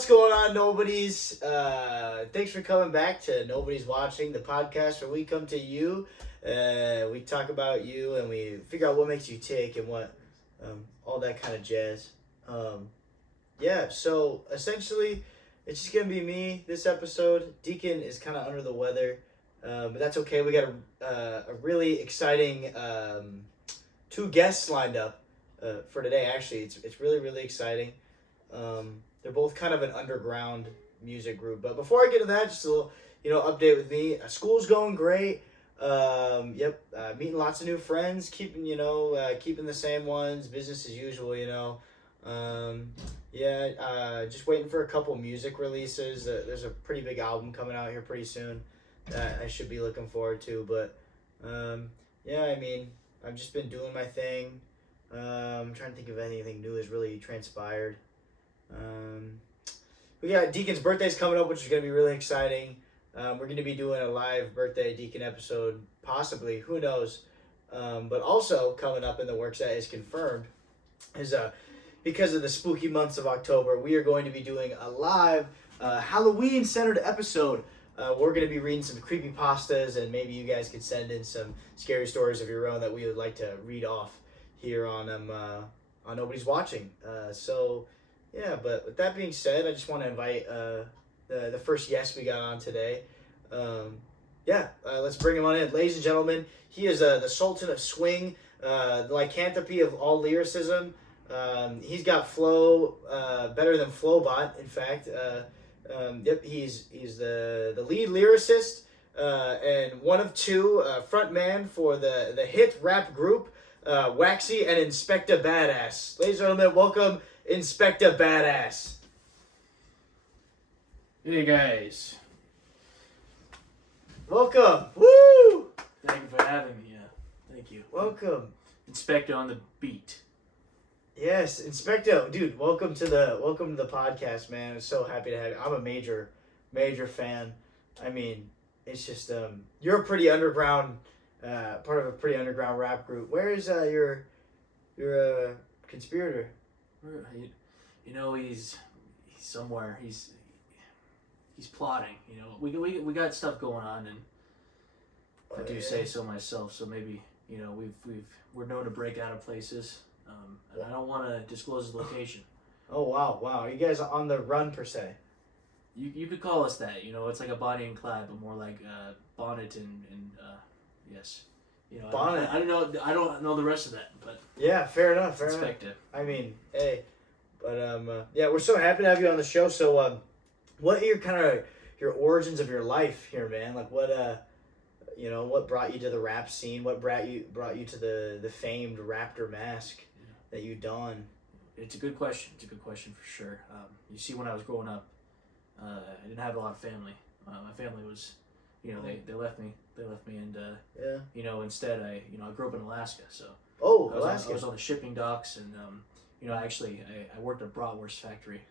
What's going on, Nobodies? Thanks for coming back to Nobody's Watching, the podcast where we come to you, we talk about you, and we figure out what makes you tick and what, all that kind of jazz. So essentially, it's just going to be me this episode. Deacon is kind of under the weather, but that's okay. We got a really exciting two guests lined up for today. Actually, it's really, really exciting. They're both kind of an underground music group. But before I get to that, just a little, update with me. School's going great. Meeting lots of new friends, keeping the same ones, business as usual, just waiting for a couple music releases. There's a pretty big album coming out here pretty soon that I should be looking forward to. But, I've just been doing my thing. I'm trying to think if anything new has really transpired. We got Deacon's birthday's coming up, which is going to be really exciting. We're going to be doing a live birthday Deacon episode, possibly, who knows. But also coming up in the works that is confirmed is because of the spooky months of October, we are going to be doing a live Halloween-centered episode. We're going to be reading some creepypastas, and maybe you guys could send in some scary stories of your own that we would like to read off here on Nobody's Watching. But with that being said, I just want to invite the first guest we got on today. Let's bring him on in. Ladies and gentlemen, he is the Sultan of Swing, the lycanthropy of all lyricism. He's got flow better than Flowbot, in fact. He's the lead lyricist and one of two frontman for the hit rap group Waxy and Inspectah Badass. Ladies and gentlemen, welcome Inspectah Badass. Hey guys. Welcome. Woo! Thank you for having me. Thank you. Welcome. Inspectah on the beat. Yes, Inspectah, dude, welcome to the podcast, man. I'm so happy to have you. I'm a major fan. I mean, it's just you're a pretty underground part of a pretty underground rap group. Where is your conspirator? He's somewhere. He's plotting. We got stuff going on, and I do say so myself. So maybe we're known to break out of places, and I don't want to disclose the location. Oh wow! You guys are on the run per se. You could call us that. It's like a Bonnie and Clyde, but more like Bonnet and yes. Bonnet. I don't know the rest of that, but yeah, fair enough. Inspectah. I mean, hey, but we're so happy to have you on the show. So, what are your origins of your life here, man? Like, what brought you to the rap scene? What brought you to the famed Raptor mask that you don? It's a good question. It's a good question for sure. You see, when I was growing up, I didn't have a lot of family. My family was, they left me. And instead I grew up in Alaska. So Alaska. I was on the shipping docks, and I worked at a bratwurst factory.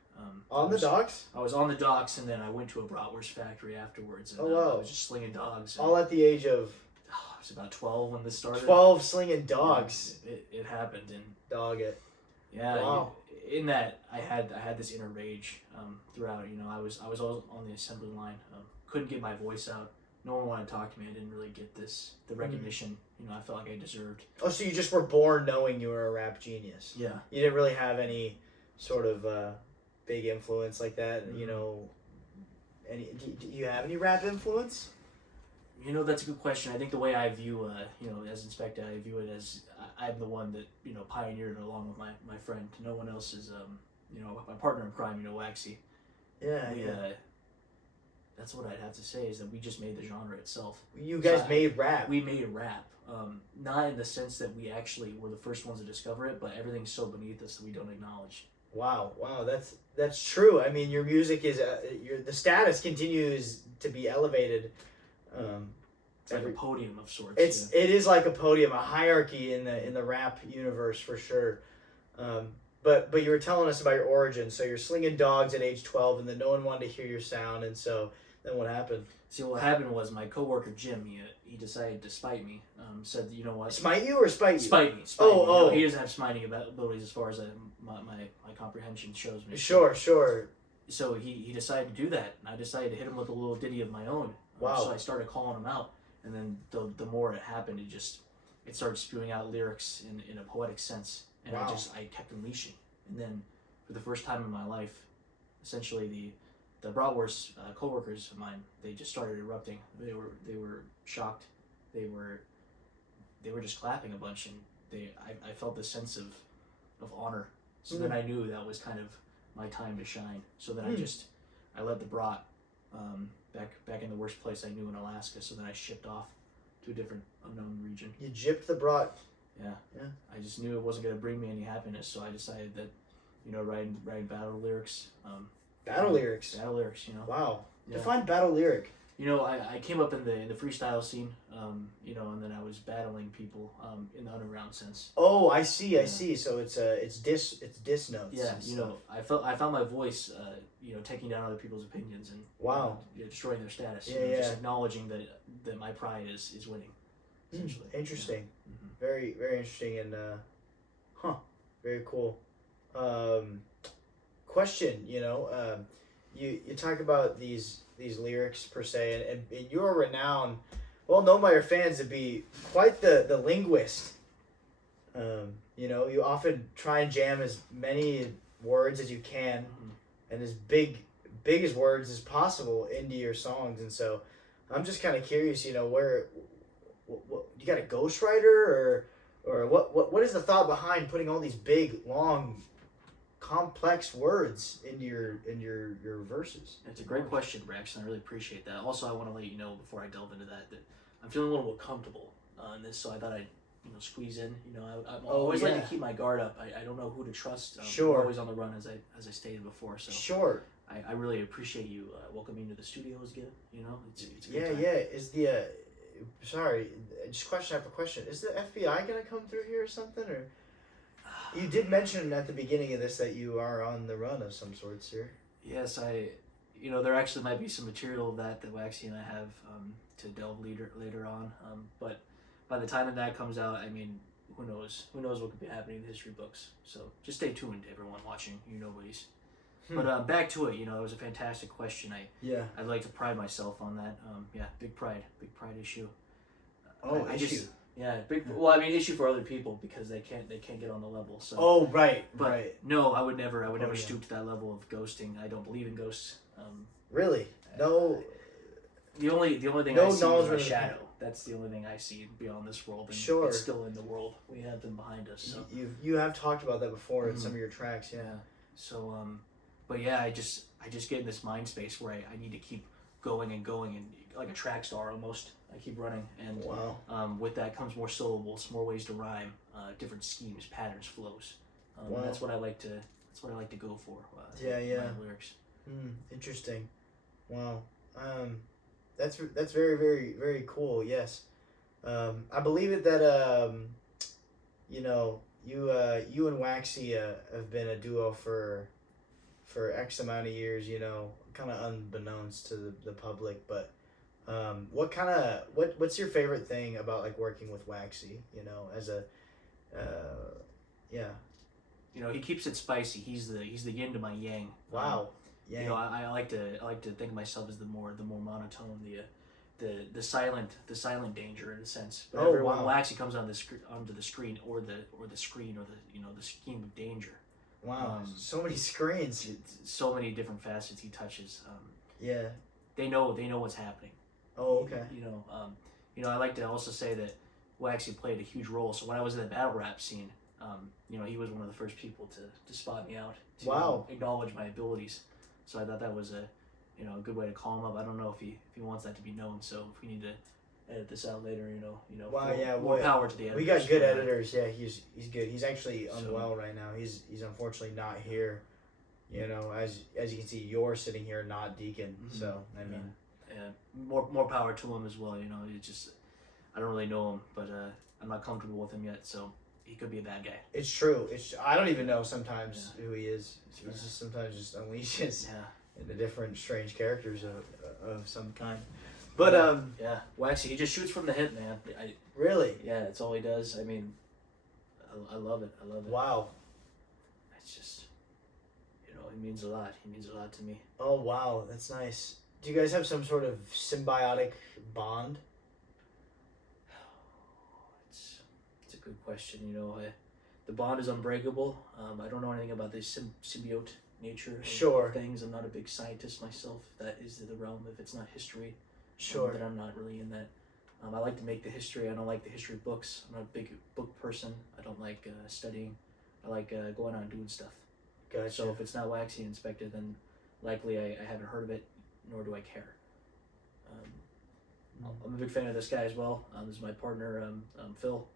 On the docks? I was on the docks, and then I went to a bratwurst factory afterwards. And, wow. I was just slinging dogs. All at the age of... I was about 12 when this started. 12 slinging dogs. It happened, and dog it. Yeah. Wow. In that, I had this inner rage throughout. I was all on the assembly line. Couldn't get my voice out. No one wanted to talk to me. I didn't really get the recognition. I felt like I deserved. Oh, so you just were born knowing you were a rap genius. Yeah. You didn't really have any sort of big influence like that. Mm-hmm. Do you have any rap influence? That's a good question. I think the way I view, as Inspectah, I view it as I'm the one that pioneered it along with my friend. No one else is my partner in crime. Waxy. Yeah. That's what I'd have to say, is that we just made the genre itself. You guys made rap. We made rap. Not in the sense that we actually were the first ones to discover it, but everything's so beneath us that we don't acknowledge. Wow, that's true. I mean, your music is the status continues to be elevated. It's like a podium of sorts. It is like a podium, a hierarchy in the rap universe for sure. But you were telling us about your origin. So you're slinging dogs at age 12, and then no one wanted to hear your sound, and so then what happened? See, what happened was my coworker Jim, he decided to spite me. Said, you know what? Smite you or spite you? Spite me. He doesn't have smiting abilities as far as my comprehension shows me. Sure. so he decided to do that, and I decided to hit him with a little ditty of my own. Wow. So I started calling him out, and then the more it happened, it started spewing out lyrics in a poetic sense, and Wow. I kept unleashing. And then for the first time in my life, essentially the bratwurst coworkers of mine, they just started erupting. They were shocked. They were just clapping a bunch, and I felt this sense of honor. So then I knew that was kind of my time to shine. So then I led the brat back in the worst place I knew in Alaska. So then I shipped off to a different unknown region. You gypped the brat. Yeah. Yeah. I just knew it wasn't going to bring me any happiness, so I decided that, writing battle lyrics. Battle lyrics. Battle lyrics, Wow. Yeah. Define battle lyric. I came up in the freestyle scene, and then I was battling people in the underground sense. Oh, I see. I see. So it's diss notes. Yeah, I found my voice, taking down other people's opinions and wow, destroying their status. Yeah, Just acknowledging that my pride is winning. Essentially. Interesting. Yeah. Mm-hmm. Very very interesting and very cool. Question. You talk about these lyrics per se, and you're renowned, well known by your fans to be quite the linguist. You often try and jam as many words as you can, and as big as words as possible into your songs. And so, I'm just kind of curious. Where what you got a ghostwriter or what is the thought behind putting all these big, long, complex words into your verses? It's a great question, Rex, and I really appreciate that. Also, I want to let you know before I delve into that I'm feeling a little more comfortable in this, so I thought I'd squeeze in. I always like to keep my guard up. I don't know who to trust. Sure. I'm always on the run, as I stated before. So sure. I really appreciate you welcoming me to the studios again. It's a good Yeah, time. yeah. Is the sorry, just question after question. Is the FBI gonna come through here or something? Or you did mention at the beginning of this that you are on the run of some sorts here. Yes, there actually might be some material that Waxy and I have to delve later on. But by the time that comes out, I mean, who knows? Who knows what could be happening in the history books? So just stay tuned, everyone watching. Nobody's. But back to it. It was a fantastic question. I'd like to pride myself on that. Big pride issue. Issue. Issue for other people because they can't get on the level. So. Oh, right, But right. no, I would never stoop to that level of ghosting. I don't believe in ghosts. Really? No. The only thing No I see knowledge is my of- shadow. That's the only thing I see beyond this world. And Sure. It's still in the world. We have them behind us. So. You have talked about that before in some of your tracks. Yeah. So but yeah, I just get in this mind space where I need to keep going and like a track star almost. I keep running, and Wow. With that comes more syllables, more ways to rhyme, different schemes, patterns, flows. Wow. That's what I like to go for. Yeah. My lyrics. Interesting. Wow. That's very very very cool. Yes. I believe it that you and Waxy have been a duo for X amount of years. Kind of unbeknownst to the public, but. What's your favorite thing about like working with Waxy? As a, He keeps it spicy. He's the yin to my yang. Wow. Yeah. I like to think of myself as the more monotone, the silent danger in a sense. But when Waxy comes onto the screen or the screen or the scheme of danger. Wow. So many screens. So many different facets he touches. Yeah. They know what's happening. Oh, okay. I like to also say that Waxy played a huge role. So when I was in the battle rap scene, he was one of the first people to spot me out, to acknowledge my abilities. So I thought that was a good way to call him up. I don't know if he wants that to be known. So if we need to edit this out later, Wow, more power to the editors. We got good editors. Yeah, he's good. He's actually unwell right now. He's unfortunately not here. As you can see, you're sitting here, not Deacon. Mm-hmm. So I mean. Yeah, more power to him as well. It's just I don't really know him, but I'm not comfortable with him yet. So he could be a bad guy. It's true. I don't even know sometimes who he is. He just sometimes just unleashes into different strange characters of some kind. But Waxy, he just shoots from the hip, man. Really? Yeah, that's all he does. I mean, I love it. Wow. It's just he means a lot. He means a lot to me. Oh wow, that's nice. Do you guys have some sort of symbiotic bond? It's a good question. The bond is unbreakable. I don't know anything about the symbiote nature of things. I'm not a big scientist myself. If that is the realm, if it's not history, then I'm not really in that. I like to make the history. I don't like the history books. I'm not a big book person. I don't like studying. I like going out and doing stuff. Gotcha. So if it's not Waxy and Inspectah, then likely I haven't heard of it, nor do I care. I'm a big fan of this guy as well. This is my partner, Phil.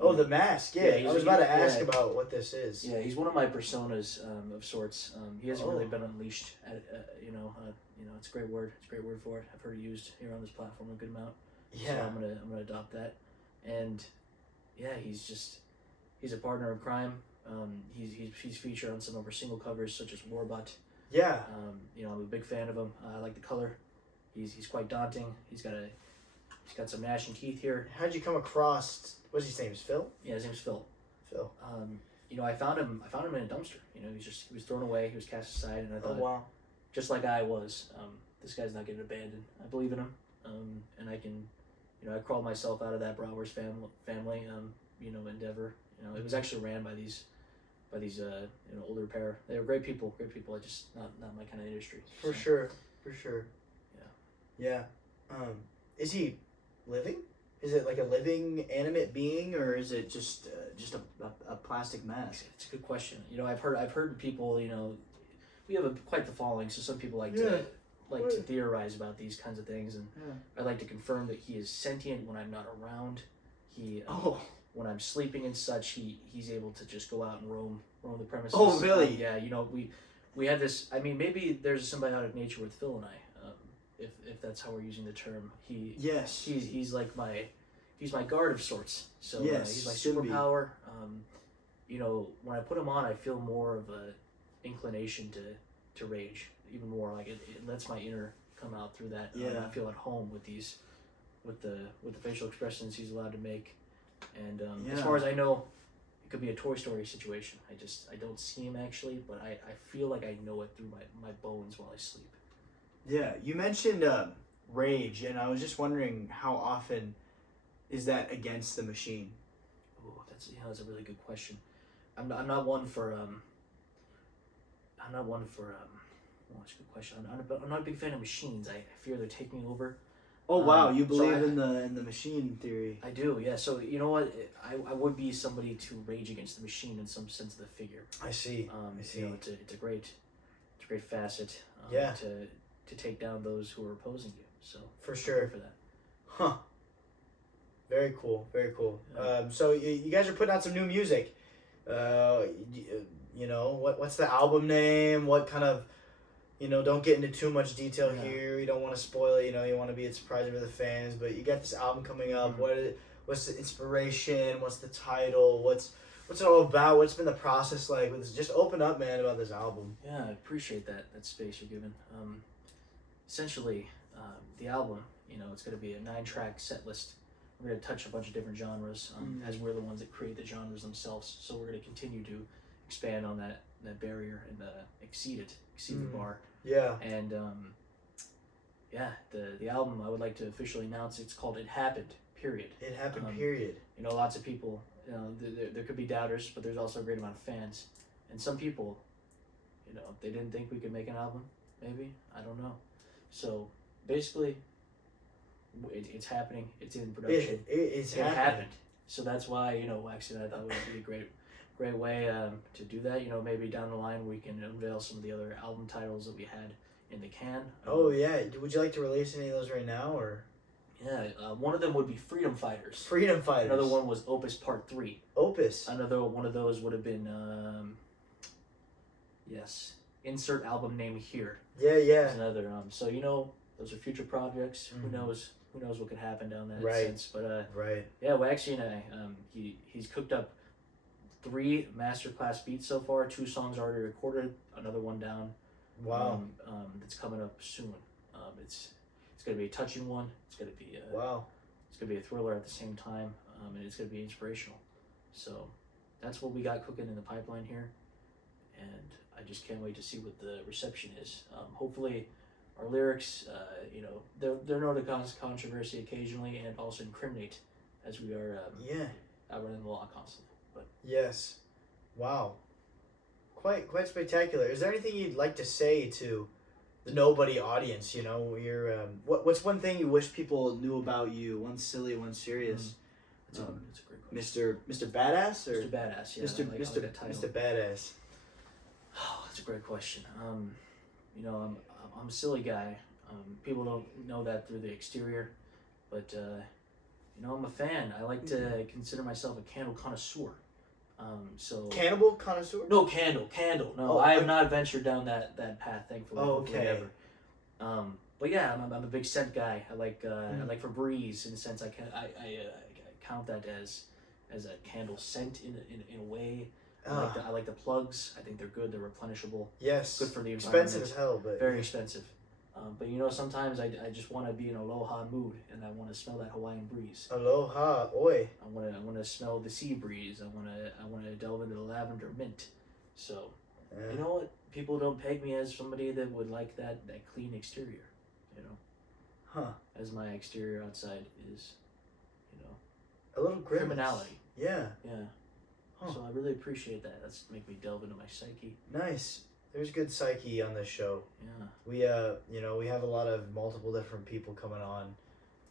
Oh, the mask. Yeah, I was about to ask yeah, about what this is. Yeah, he's one of my personas of sorts. He hasn't really been unleashed. It's a great word. It's a great word for it. I've heard it used here on this platform a good amount. Yeah. So I'm gonna adopt that, and yeah, he's a partner of crime. He's featured on some of our single covers such as Warbot. Yeah. I'm a big fan of him. I like the color. He's quite daunting. He's got some gnashing teeth here. How'd you come across? What's his name? Is Phil? Yeah, his name's Phil. Phil. I found him in a dumpster. He was thrown away. He was cast aside, and I thought, oh wow. Just like I was, this guy's not getting abandoned. I believe in him, and I can, I crawled myself out of that Browers family, endeavor. It was actually ran by these older pair. They were great people. I just not my kind of industry. For sure. Yeah. Is he living? Is it like a living animate being, or is it just a plastic mask? It's a good question. I've heard people. We have quite the following, so some people like to theorize about these kinds of things, and I like to confirm that he is sentient when I'm not around. When I'm sleeping and such, he's able to just go out and roam the premises. Oh, really? Yeah. We had this. I mean, maybe there's a symbiotic nature with Phil and I. If that's how we're using the term, he's like my guard of sorts. So he's my superpower. When I put him on, I feel more of a inclination to rage, even more. Like it lets my inner come out through that. I feel at home with the facial expressions he's allowed to make. And as far as I know, it could be a Toy Story situation. I don't see him actually, but I feel like I know it through my bones while I sleep. Yeah, you mentioned rage, and I was just wondering how often is that against the machine? Oh, that's a really good question. I'm not one for well, that's a good question. I'm not a big fan of machines. I fear they're taking over. Oh wow, you believe in the machine theory? I do, yeah. So you know what, I would be somebody to rage against the machine in some sense of the figure. I see. I see. It's a great facet. To take down those who are opposing you. So for sure. For that. Huh. Very cool. Very cool. So you guys are putting out some new music. What's the album name? What kind of, don't get into too much detail here. You don't want to spoil it. You want to be surprising for the fans. But you got this album coming up. Mm-hmm. What's the inspiration? What's the title? What's it all about? What's been the process like? Just open up, man, about this album. Yeah, I appreciate that space you're given. Essentially, the album, it's going to be a 9-track set list. We're going to touch a bunch of different genres, as we're the ones that create the genres themselves. So we're going to continue to expand on that barrier and exceed the bar. Yeah. And the album I would like to officially announce. It's called "It Happened." Period. It happened. Period. Lots of people. There could be doubters, but there's also a great amount of fans, and some people, they didn't think we could make an album. Maybe, I don't know. So basically, it's happening. It's in production. It happened. So that's why Waxy and I thought it would be a great way to do that. Maybe down the line we can unveil some of the other album titles that we had in the can. Would you like to release any of those right now, or? Yeah, one of them would be Freedom Fighters. Freedom Fighters. Another one was Opus Part 3. Opus. Another one of those would have been insert album name here. Yeah. There's another. So those are future projects. Mm-hmm. Who knows what could happen down that right. sense. But right. Yeah, Waxy and I, he's cooked up 3 masterclass beats so far. 2 songs already recorded. Another one down. Wow. That's coming up soon. It's gonna be a touching one. It's gonna be It's gonna be a thriller at the same time, and it's gonna be inspirational. So that's what we got cooking in the pipeline here. And I just can't wait to see what the reception is. Hopefully, our lyrics, they're known to cause controversy occasionally and also incriminate, as we are out running the law constantly. But yes, wow, quite spectacular. Is there anything you'd like to say to the nobody audience? You're what's one thing you wish people knew about you? One silly, one serious. That's a great question. Mr. Badass or Mr. Badass, yeah. Mr. I like Mr. that title. Mr. Badass. Oh, that's a great question. I'm a silly guy. People don't know that through the exterior, but I'm a fan. I like to consider myself a candle connoisseur. Cannibal connoisseur? No, candle. No, I have not ventured down that path, thankfully. Oh, okay. Ever. But yeah, I'm a big scent guy. I like Febreze in the sense I count that as a candle scent in a way. I like the plugs. I think they're good. They're replenishable. Yes. Good for the environment. Expensive as hell, but very expensive. But sometimes I just want to be in an aloha mood, and I want to smell that Hawaiian breeze. Aloha, oi. I want to smell the sea breeze. I want to delve into the lavender mint. So, you know what? People don't peg me as somebody that would like that clean exterior. As my exterior outside is, a little grimace. Criminality. Yeah. Yeah. Huh. So I really appreciate that. That's make me delve into my psyche. Nice. There's good psyche on this show. Yeah. We have a lot of multiple different people coming on,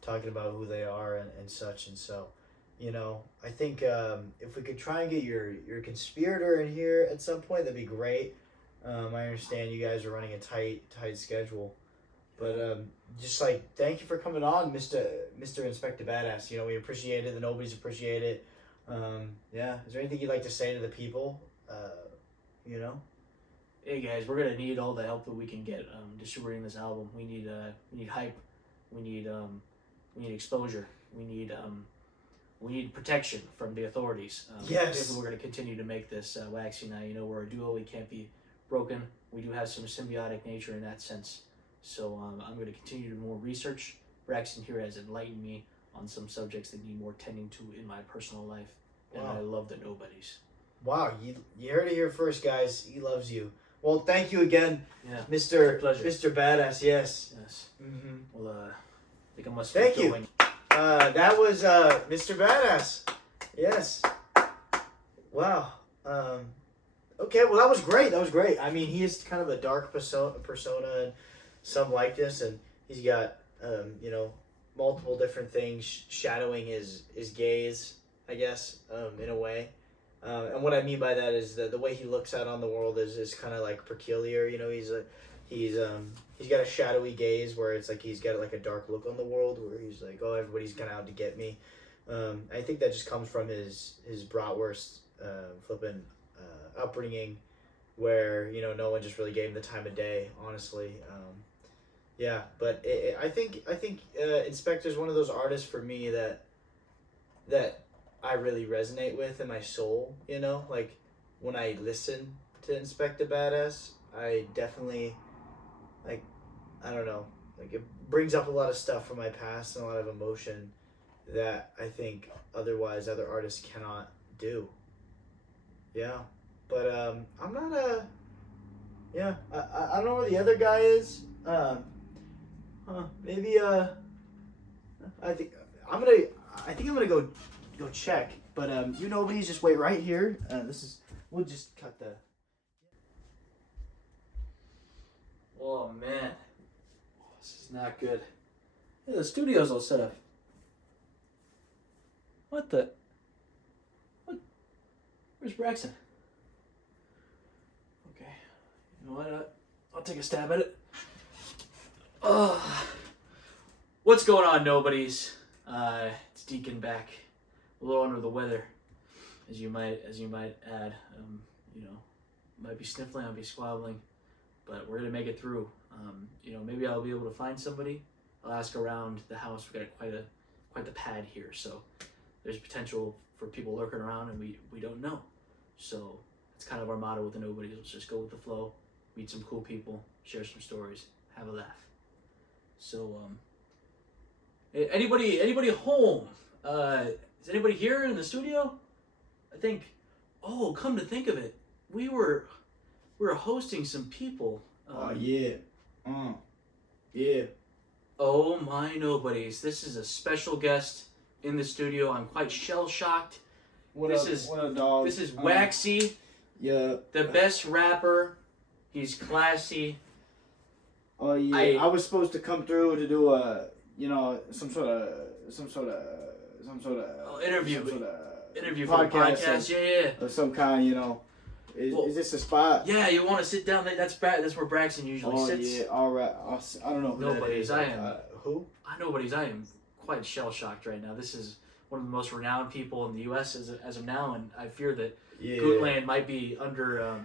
talking about who they are and such, and so, I think if we could try and get your conspirator in here at some point, that'd be great. I understand you guys are running a tight schedule, but just thank you for coming on, Mr. Inspectah Badass. We appreciate it. The nobodies appreciate it. Is there anything you'd like to say to the people? Hey guys, we're gonna need all the help that we can get distributing this album. We need hype. We need exposure. We need protection from the authorities. Yes. If we're gonna continue to make this Waxy and I, we're a duo. We can't be broken. We do have some symbiotic nature in that sense. So I'm gonna continue to do more research. Braxton here has enlightened me on some subjects that need more tending to in my personal life, and I love the nobodies. Wow, you heard it here first, guys. He loves you. Well, thank you again, Mr. Badass. Yes. Mm-hmm. Well, I think I must. Thank you. That was Mr. Badass. Yes. Wow. Okay. Well, that was great. I mean, he is kind of a dark persona, and some like this, and he's got multiple different things shadowing his gaze, I guess, in a way. And what I mean by that is the way he looks out on the world is kind of peculiar. He's got a shadowy gaze where it's he's got a dark look on the world where he's oh, everybody's kind of out to get me. I think that just comes from his bratwurst flipping upbringing, where no one just really gave him the time of day. Honestly, But I think Inspectah's one of those artists for me that I really resonate with in my soul, when I listen to Inspectah Badass, I definitely, I don't know, it brings up a lot of stuff from my past and a lot of emotion that I think otherwise other artists cannot do. Yeah, but I'm not I don't know where the other guy is. Maybe I think I'm gonna go check, but nobody's just wait right here. We'll just cut the. Oh man, this is not good. Hey, the studio's all set up. What? Where's Braxton? Okay, you know what? I'll take a stab at it. What's going on, nobodies? It's Deacon back. A little under the weather, as you might add. Might be sniffling, I'll be squabbling, but we're gonna make it through. Maybe I'll be able to find somebody. I'll ask around the house. We've got quite the pad here, so there's potential for people lurking around, and we don't know. So it's kind of our motto with the nobodies. Let's just go with the flow, meet some cool people, share some stories, have a laugh. So anybody home? Is anybody here in the studio? I think, come to think of it, we were we're hosting some people. Oh yeah. Yeah. Oh my nobodies! This is a special guest in the studio. I'm quite shell shocked. What up, dog? This is Waxy, Yeah. the best rapper. He's classy. Oh yeah. I was supposed to come through to do a, some sort of Interview for the podcast podcast. Yeah. of some kind. Is this a spot? Yeah, you want to sit down? That's where Braxton usually sits. Yeah. All right. I don't know who Nobody's. that is. I am. Who? Nobody's. I am quite shell shocked right now. This is one of the most renowned people in the U.S. as of now, and I fear that Gootland might be under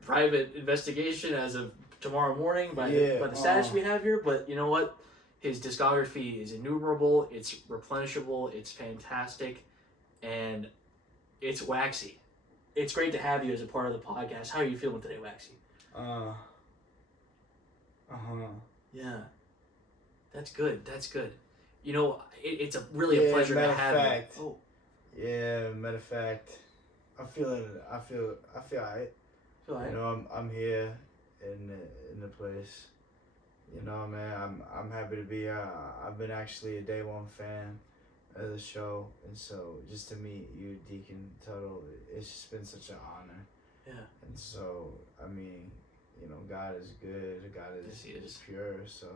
private investigation as of tomorrow morning by the status we have here. But you know what? His discography is innumerable. It's replenishable. It's fantastic, and it's Waxy. It's great to have you as a part of the podcast. How are you feeling today, Waxy? Yeah. That's good. It's really a pleasure to have you. Oh. Yeah, matter of fact, I feel alright. Feel alright? I'm here in the place. Man, I'm happy to be here. I've been actually a day one fan of the show, and so just to meet you, Deacon Tuttle, it's just been such an honor. Yeah. And so, I mean, God is good. God is pure. So,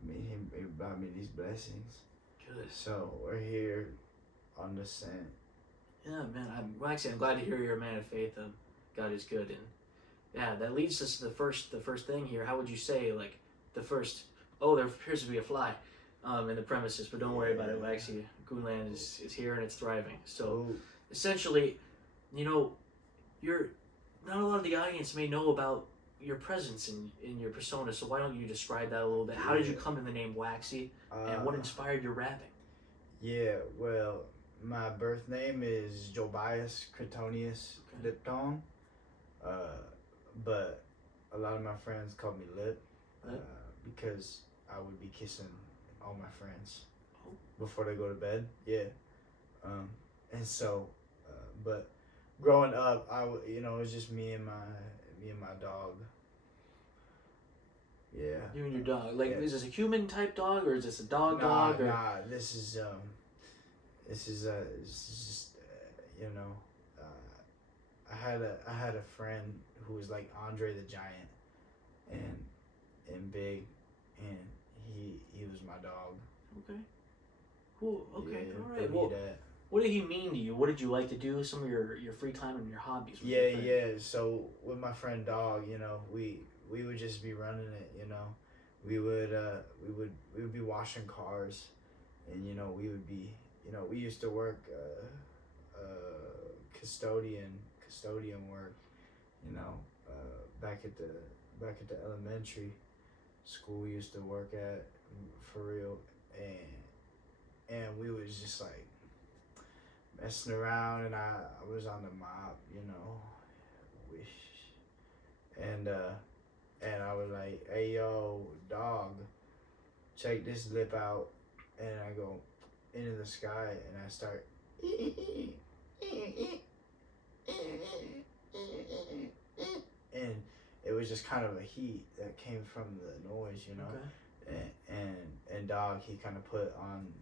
I mean, He brought me these blessings. Good. So we're here on the scent. Yeah, man. I'm glad to hear you're a man of faith. God is good, and yeah, that leads us to the first thing here. How would you say the first? Oh, there appears to be a fly in the premises, but don't worry about it. Waxy, Goonland is here and it's thriving. So essentially, you're not a lot of the audience may know about your presence in your persona. So why don't you describe that a little bit? How did you come to the name Waxy, and what inspired your rapping? Yeah, well, my birth name is Jobias Cretonius Lipton, but a lot of my friends call me Lip because I would be kissing all my friends before they go to bed. Yeah, and so, but growing up, it was just me and my dog. Yeah. You and your dog. Is this a human type dog or is this a dog? Nah, this is just I had a friend who was like Andre the Giant, and big, and he was my dog. Okay. Cool. Okay. Yeah, all right. Well, what did he mean to you? What did you like to do? Some of your free time and your hobbies. Yeah. So with my friend Dog, we would just be running it. We would be washing cars, and we would be we used to work custodian work, back at the elementary school we used to work at, for real, and we was just like messing around, and I was on the mop, and I was like, hey yo, dog, check this lip out, and I go into the sky and I start and it was just kind of a heat that came from the noise, Okay. and Dog, he kind of put on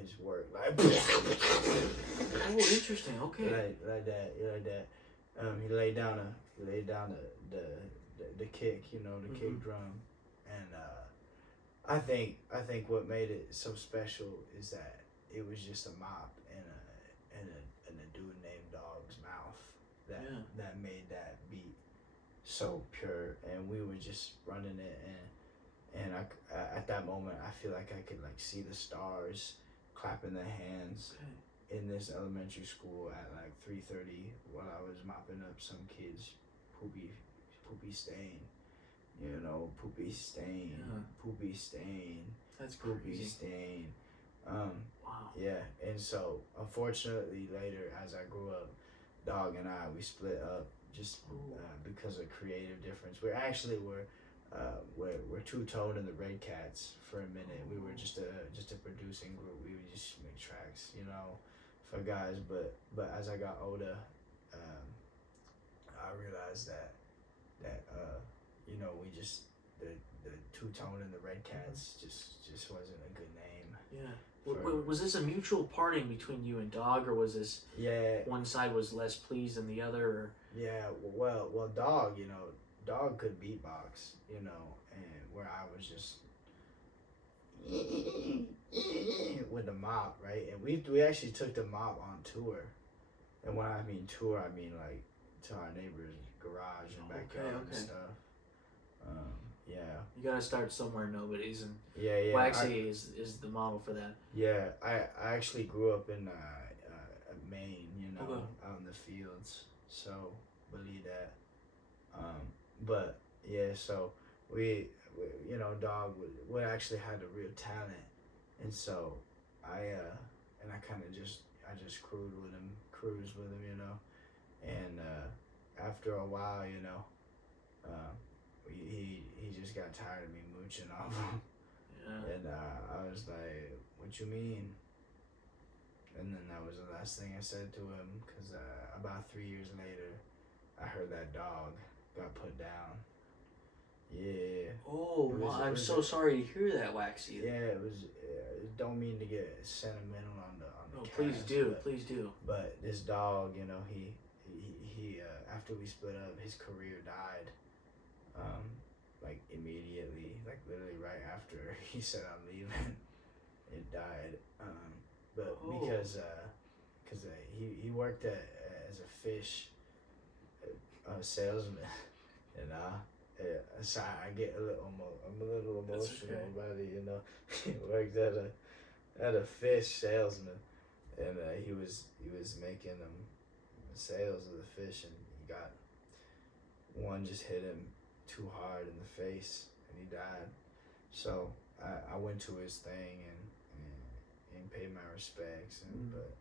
his work like oh, interesting. Okay. like that. He laid down the kick, the kick drum, and I think what made it so special is that it was just a mop and a dude named Dog's mouth that made that beat so pure, and we were just running it, and I at that moment I feel like I could see the stars clapping their hands in this elementary school at 3:30 while I was mopping up some kids' poopy stain. Poopy stain. That's poopy crazy. stain. Wow. Yeah, and so unfortunately later, as I grew up, Dog and I, we split up just because of creative difference. We're two-tone in the Red Cats for a minute. We were just a producing group. We would just make tracks, for guys. But as I got older, I realized that you know, we just the two-tone and the red cats just wasn't a good name. Yeah. Was this a mutual parting between you and Dog, or was this one side was less pleased than the other? Or? Yeah, well, Dog, you know, Dog could beatbox, you know, and where I was just with the mop, right? And we actually took the mop on tour, and when I mean tour, I mean like to our neighbor's garage and backyard and stuff. Yeah. You gotta start somewhere, nobody's, and yeah. Waxy is the model for that. Yeah, I actually grew up in Maine, you know, out in the fields. So believe that. But yeah, so we you know, Dog would actually had a real talent, and so I kind of just cruised with him, you know, and after a while, you know, he just got tired of me mooching off him. Yeah. And I was like, "What you mean?" And then that was the last thing I said to him, because about 3 years later, I heard that Dog got put down. Yeah. Oh, I'm so sorry to hear that, Waxy. Yeah, it was. Don't mean to get sentimental on the cast, please do. But this Dog, you know, he after we split up, his career died. Like immediately, like literally right after he said I'm leaving, it died. But because he worked as a fish salesman, and so I get I'm a little emotional about it, you know. He worked at a fish salesman, and he was making sales of the fish, and he got one just hit him too hard in the face, and he died. So I went to his thing and paid my respects, and but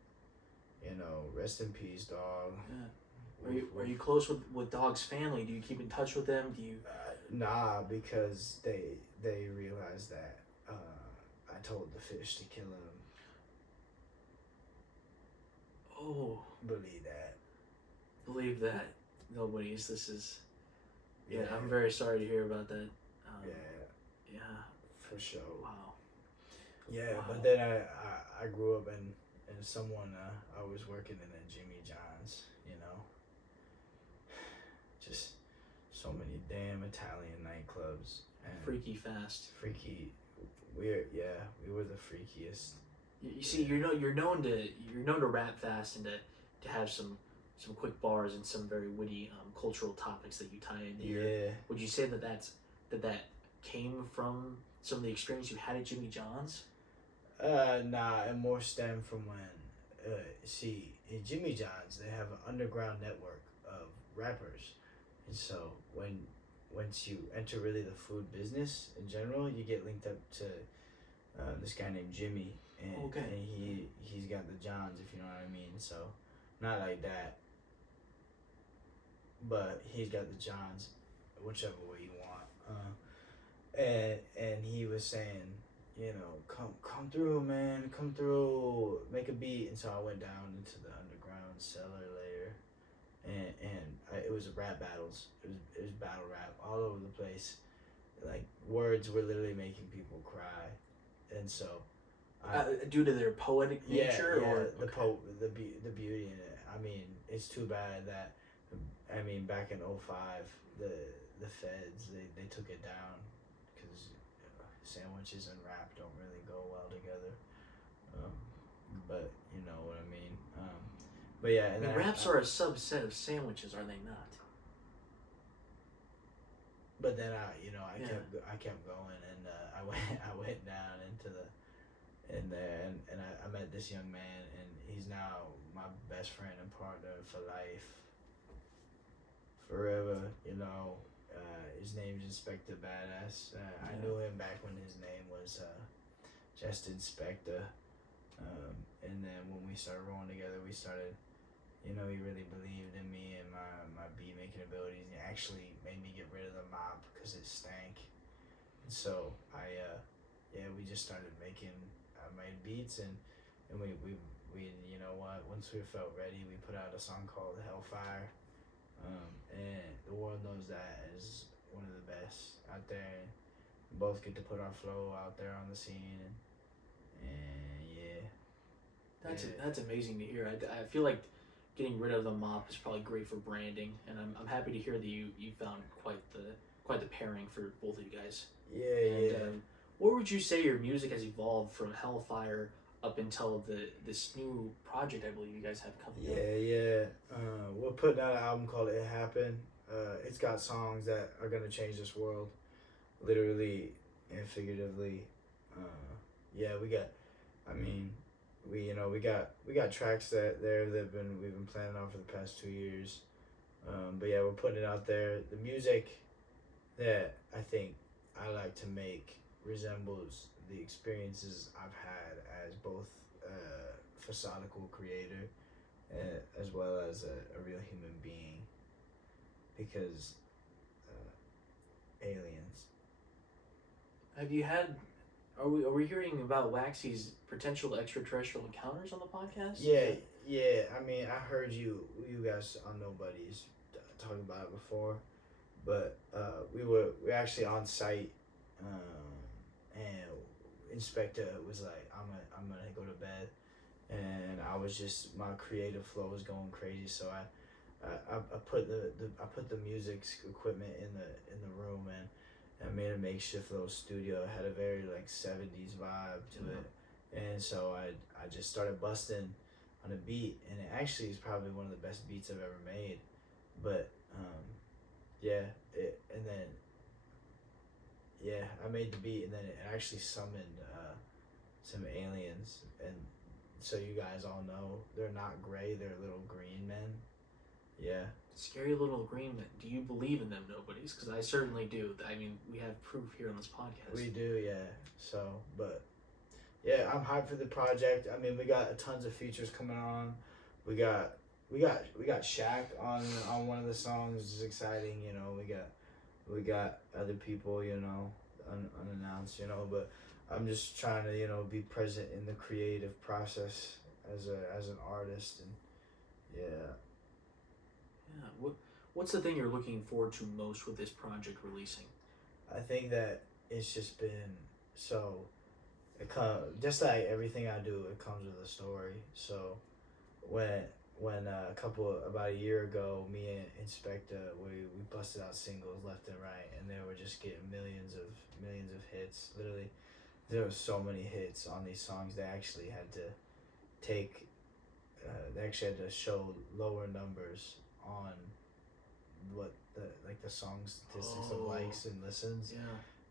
you know, rest in peace, Dog. Yeah. Are you close with Dog's family? Do you keep in touch with them? Do you? Nah, because they realized that I told the fish to kill him. Oh. Believe that. Nobody's. This is. Yeah, I'm very sorry to hear about that. Yeah. For sure. Wow. Yeah, but then I grew up in someone I was working in a Jimmy John's, you know. Just so many damn Italian nightclubs and freaky fast. Freaky. We were the freakiest. You see, you're known to rap fast and to have some quick bars and some very witty cultural topics that you tie into. Yeah. Would you say that came from some of the experience you had at Jimmy John's? Nah, it more stemmed from when see, in Jimmy John's they have an underground network of rappers, and so once you enter really the food business in general, you get linked up to this guy named Jimmy, and he's got the Johns, if you know what I mean. So not like that, but he's got the Johns, whichever way you want. And he was saying, you know, come through, man, come through, make a beat. And so I went down into the underground cellar layer, and it was rap battles. It was battle rap all over the place. Like words were literally making people cry, and so due to their poetic nature, or the beauty in it. I mean, it's too bad that back in 2005 the feds they took it down, because sandwiches and rap don't really go well together. But you know what I mean. But yeah, and raps are a subset of sandwiches, are they not? But then I kept going, and I went down in there, and I met this young man, and he's now my best friend and partner for life, forever. You know, his name's Inspectah Badass. I knew him back when his name was just Inspectah, and then when we started rolling together, we started. You know, he really believed in me and my beat making abilities. He actually made me get rid of the mop because it stank. And so we just started making made beats, and we you know what, once we felt ready, we put out a song called Hellfire, And the world knows that as one of the best out there. We both get to put our flow out there on the scene, and yeah. That's amazing to hear. I feel like getting rid of the mop is probably great for branding, and I'm happy to hear that you found quite the pairing for both of you guys. Yeah. Where would you say your music has evolved from Hellfire up until this new project I believe you guys have coming up? Yeah. We're putting out an album called It Happened. It's got songs that are gonna change this world, literally and figuratively. Yeah, we got. I mean, we got tracks that we've been planning on for the past 2 years. But yeah, we're putting it out there. The music that I think I like to make resembles the experiences I've had as both a facadical creator as well as a real human being, because aliens. Have you had? Are we hearing about Waxy's potential extraterrestrial encounters on the podcast? Yeah. I mean, I heard you guys on Nobody's talking about it before, but we're actually on site, and Inspectah was like, I'm gonna go to bed, and I was just, my creative flow was going crazy, so I put the music equipment in the room, and I made a makeshift little studio. It had a very like 70s vibe to it, and so I just started busting on a beat, and it actually is probably one of the best beats I've ever made. But I made the beat, and then it actually summoned some aliens, and so you guys all know they're not gray; they're little green men. Yeah. Scary little green men. Do you believe in them, Nobodies? Because I certainly do. I mean, we have proof here on this podcast. We do, yeah. So, but yeah, I'm hyped for the project. I mean, we got tons of features coming on. We got Shaq on one of the songs, which is exciting. You know, we got other people, you know, unannounced, you know. But I'm just trying to, you know, be present in the creative process as an artist, and yeah. Yeah. What's the thing you're looking forward to most with this project releasing? I think that it's just been so. Just like everything I do, it comes with a story. So, when about a year ago, me and Inspectah, we busted out singles left and right, and they were just getting millions of hits. Literally, there were so many hits on these songs. They actually had to take. They actually had to show lower numbers on what the song statistics of likes and listens,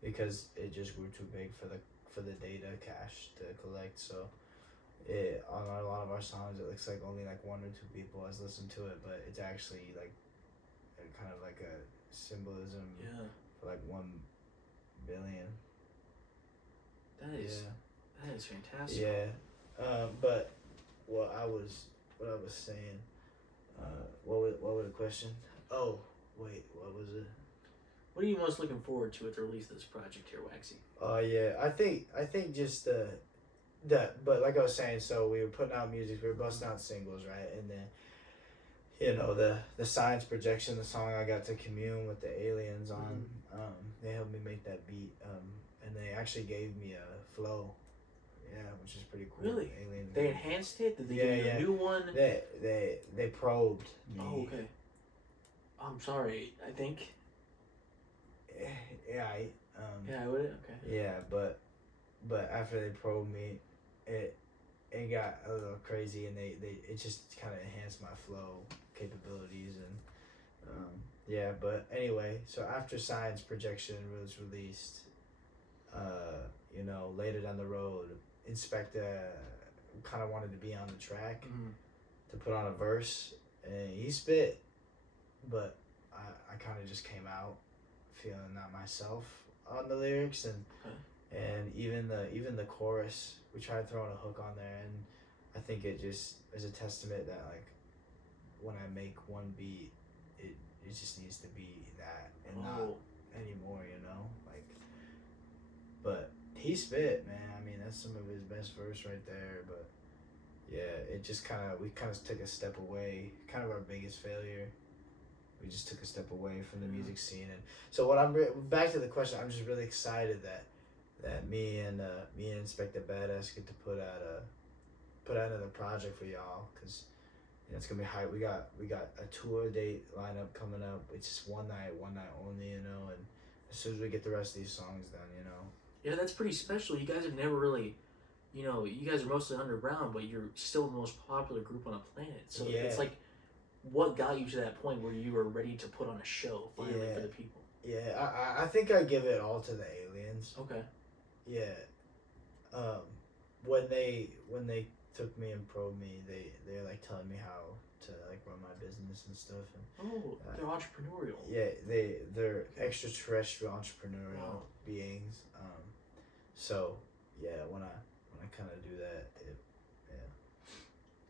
because it just grew too big for the data cache to collect. So on a lot of our songs, it looks like only like 1 or 2 people has listened to it, but it's actually like kind of like a symbolism for like 1 billion. That is fantastic. Yeah. But what I was saying, what was the question? Oh, wait, what was it? What are you most looking forward to at the release of this project here, Waxy? Yeah, I think just but like I was saying, so we were putting out music, we were busting out singles, right? And then, you know, the science projection, the song I got to commune with the aliens on, they helped me make that beat, and they actually gave me a flow. Yeah, which is pretty cool. Really? Alien. They enhanced it? Did they give you a new one? They probed me. Oh, okay. I'm sorry. I think. Yeah. I would. Okay. Yeah, but after they probed me, it got a little crazy, and it just kind of enhanced my flow capabilities, and yeah. But anyway, so after Science Projection was released, you know, later down the road, Inspectah kind of wanted to be on the track to put on a verse, and he spit, but I kind of just came out feeling not myself on the lyrics, and even the chorus, we tried throwing a hook on there, and I think it just is a testament that like when I make one beat, it just needs to be that and not anymore, you know, like. But he spit, man. I mean, that's some of his best verse right there. But yeah, it just we kind of took a step away. Kind of our biggest failure. we just took a step away from the music scene. And so what back to the question, I'm just really excited that me and Inspectah Badass get to put out another project for y'all, because it's gonna be hype. We got a tour date lineup coming up. It's just one night only, and as soon as we get the rest of these songs done, Yeah, that's pretty special. You guys have never really, you guys are mostly underground, but you're still the most popular group on the planet. So it's like, what got you to that point where you were ready to put on a show finally for the people? Yeah, I think I give it all to the aliens. Okay. Yeah. When they took me and probed me, they're like telling me how to like run my business and stuff. And, they're entrepreneurial. Yeah, they're extraterrestrial entrepreneurial beings. So yeah, when I kind of do that,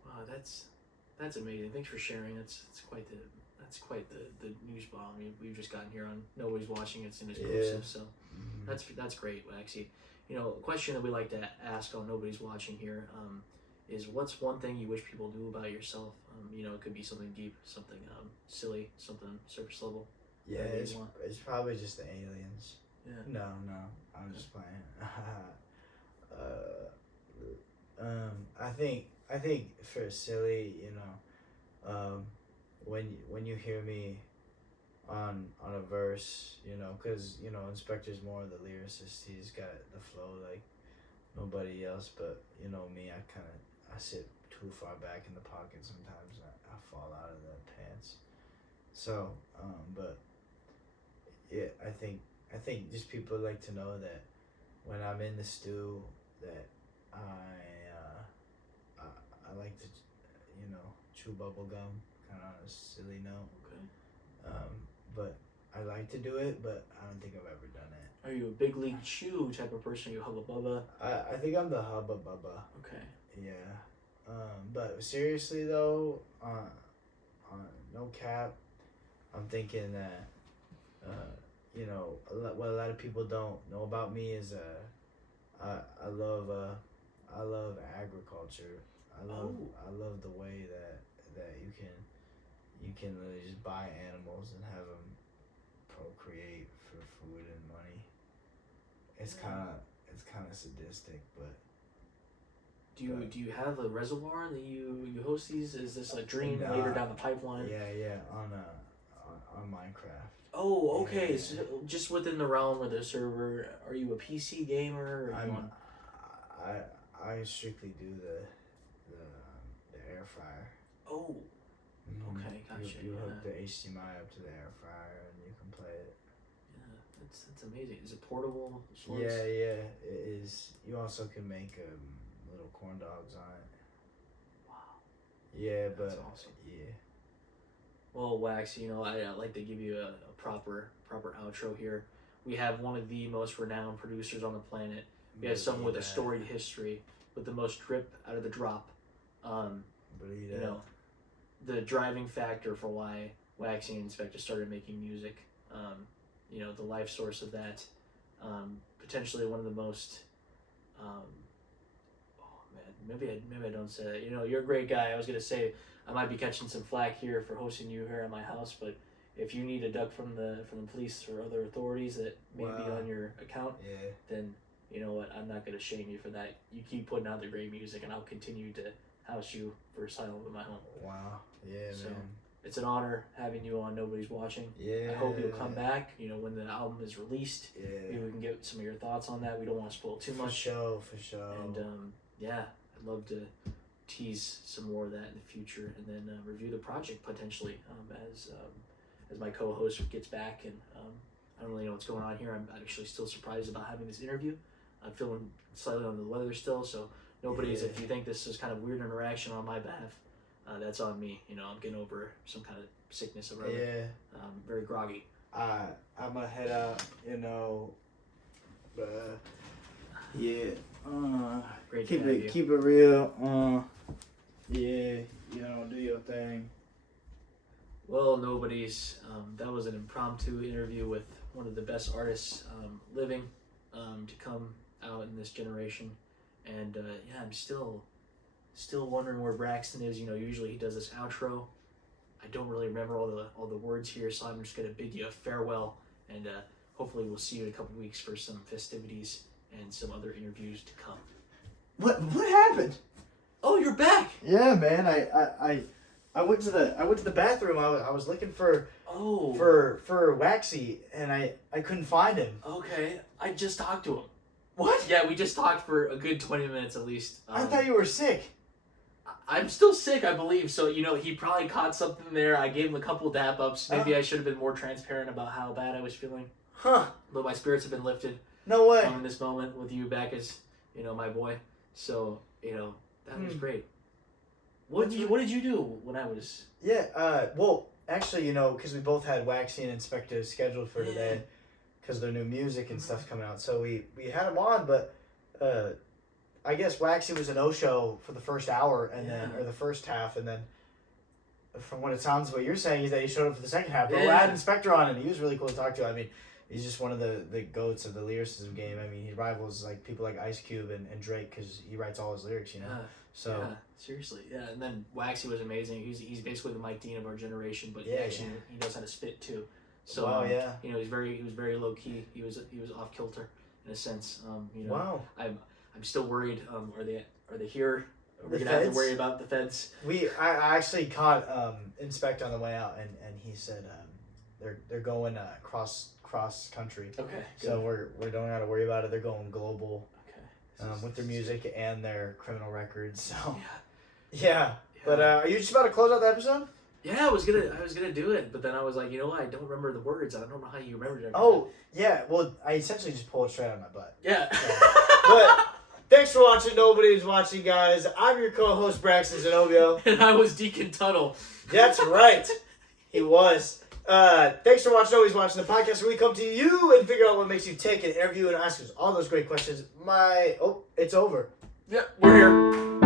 Wow, that's amazing. Thanks for sharing. That's quite the news bomb. I mean, we've just gotten here on Nobody's Watching. It's an exclusive, so that's great, Waxy. A question that we like to ask on Nobody's Watching here is, what's one thing you wish people knew about yourself? It could be something deep, something silly, something surface level. Yeah, it's probably just the aliens. Yeah. No, I'm just playing. I think for silly, when you hear me on a verse, because Inspector's more of the lyricist. He's got the flow like nobody else, but me, I sit too far back in the pocket sometimes. I fall out of the pants. So, but yeah, I think just people like to know that when I'm in the stew, that I like to, chew bubble gum, kind of on a silly note. Okay. But I like to do it, but I don't think I've ever done it. Are you a big league chew type of person? Are you hubba bubba? I think I'm the hubba bubba. Okay. Yeah. But seriously though, on no cap, I'm thinking that, what a lot of people don't know about me is I love agriculture. I love the way that you can really just buy animals and have them procreate for food and money. It's kind of sadistic, but. Do you have a reservoir that you host these? Is this a dream later down the pipeline? Yeah, on Minecraft. Oh, okay. Yeah. So just within the realm of the server, are you a PC gamer? Or I strictly do the air fryer. Oh. Okay, gotcha. You hook the HDMI up to the air fryer and you can play it. Yeah, that's amazing. Is it portable? Yeah, it is. You also can make little corn dogs on it. Wow. Yeah, that's but awesome. Yeah. Well, Wax, I like to give you a proper outro here. We have one of the most renowned producers on the planet. We have someone with a storied history, with the most drip out of the drop. The driving factor for why Waxy and Inspectah started making music. The life source of that. Potentially one of the most. Maybe I don't say that. You're a great guy. I was gonna say I might be catching some flack here for hosting you here at my house, but if you need a duck from the police or other authorities that may be on your account, then you know what, I'm not gonna shame you for that. You keep putting out the great music, and I'll continue to house you for asylum in my home. Wow, yeah, so, man. It's an honor having you on Nobody's Watching. Yeah. I hope you'll come back. When the album is released, yeah, maybe we can get some of your thoughts on that. We don't want to spoil too much. For sure. And I'd love to tease some more of that in the future, and then review the project potentially as my co-host gets back. And I don't really know what's going on here. I'm actually still surprised about having this interview. I'm feeling slightly under the weather still, so nobody's. If you think this is kind of weird interaction on my behalf, that's on me. I'm getting over some kind of sickness or whatever. Yeah. Very groggy. I'm gonna head out. But yeah. Great. Keep it real. Yeah. Do your thing. Well, Nobody's. That was an impromptu interview with one of the best artists living to come out in this generation, and I'm still wondering where Braxton is. Usually he does this outro, I don't really remember all the words here, so I'm just gonna bid you a farewell, and hopefully we'll see you in a couple weeks for some festivities and some other interviews to come. What happened? Oh, you're back. Yeah, man. I went to the bathroom. I was looking for Waxy, and I couldn't find him. Okay, I just talked to him. What? Yeah, we just talked for a good 20 minutes at least. I thought you were sick. I'm still sick, I believe. So, he probably caught something there. I gave him a couple dap ups. Maybe I should have been more transparent about how bad I was feeling. Huh. But my spirits have been lifted. No way. In this moment with you back as, my boy. So, that was great. What did you do when I was... Yeah, well, actually, because we both had Waxy and Inspectah scheduled for today, because their new music and stuff's coming out. So we had them on, but I guess Waxy was a no-show for the first hour, or the first half, and then from what it sounds, what you're saying is that he showed up for the second half. But we had Inspectah on, and he was really cool to talk to. I mean, he's just one of the goats of the lyricism game. I mean, he rivals people like Ice Cube and Drake because he writes all his lyrics, So yeah, seriously, yeah. And then Waxy was amazing. He's basically the Mike Dean of our generation, but he knows how to spit too. So he was very low key. He was off kilter in a sense. Wow. I'm still worried. Are they here? Are we The gonna have to feds? worry about the feds? I actually caught Inspectah on the way out, and he said they're going cross country. Okay. So we don't have to worry about it. They're going global. Okay. With their music and their criminal records. So yeah. But are you just about to close out the episode? Yeah, I was gonna do it, but then I was like, what? I don't remember the words. I don't know how you remembered it. Oh yeah, well I essentially just pulled it straight out of my butt. Yeah. But thanks for watching. Nobody's watching, guys. I'm your co-host Braxton Zenobio, and I was Deacon Tuttle. That's right. He was. Thanks for watching. Always watching the podcast where we come to you and figure out what makes you tick and interview and ask us all those great questions. It's over. Yeah, we're here.